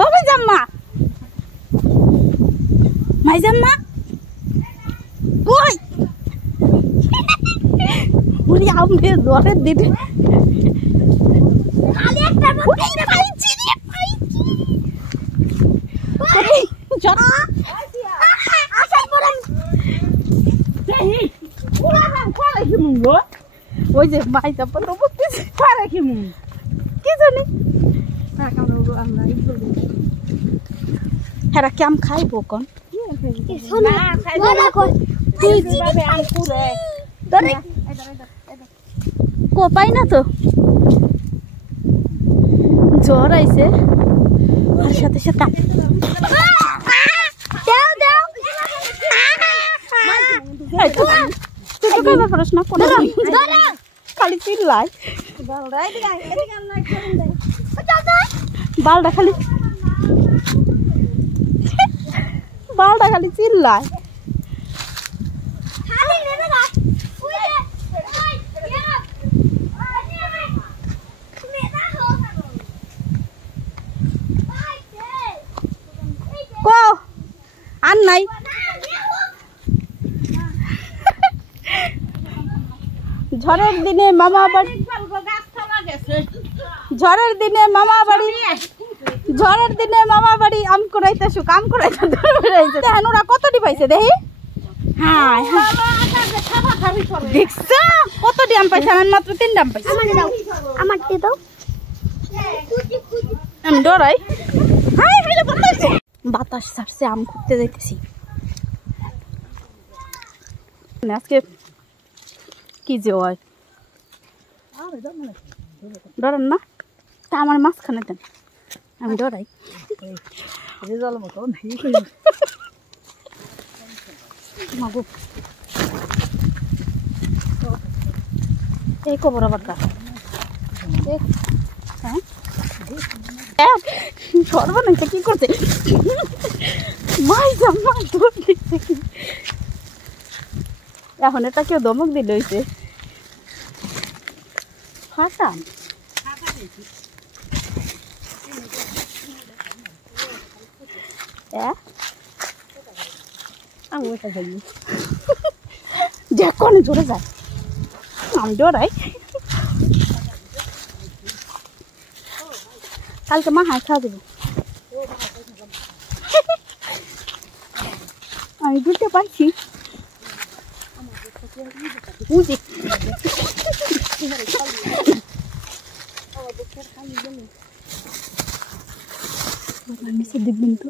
ও ভাই জাম্মা মাই জাম্মা ওই ওরে আমরে জোরের দিতে খালি একটা বলতে পাইছি রে পাইছি ওরে জোর আসার পরে দেহি পুরা নাম করে কি মুগো ওই যে মাই জাম্মা তো বলতেছে করে কি মুগ কি জানি হ্যাঁ কামড়ো আমরা ইগো হেরা কেম খাইবো কোন সোনা বড় কর দিদি ভাবে আম পুরে ধরে কো পাই না তো জ্বর আইছে আর সাথে সাথে দাও দাও তুই তো খাবার পারছ না কোন খালি চিল্লাই বালডা এদিকে আম নাই করুন দে বালটা খালি চিল্লাই খালি নেবে না ওই যে ওই ইয়া তুমি এটা হো কো আর নাই ঝড়ের দিনে মামা বাড়ি ঝড়ের দিনে আম কুড়াইতেছু কাম কুড়াইতে ধরে দেখেন ওরা কতটি পাইছে দেখি হ্যাঁ দেখছ কতটি আম পাইছে আমি মাত্র 3টা আম পাইছি আমার দিয়ে দাও আমি ডরাই বাতাস ছাড়ছে আম খুঁজতে যাইতেছি আজকে কি যে হয় ডরেন না তা আমার মাঝখানে দেন আমি ডরাই মাগো এই কবর আবার কা সর্বনাশ কি করছে মাই জাম্মা দৌড় দিচ্ছে কি এখন এটা কেউ ধমক দিল হইছে ফাটান দেখো জোরে যায় আমি ডরাই কালকে মা হাই খাওয়া দেবো আমি বুঝতে পারছি বুঝি দেখবেন তো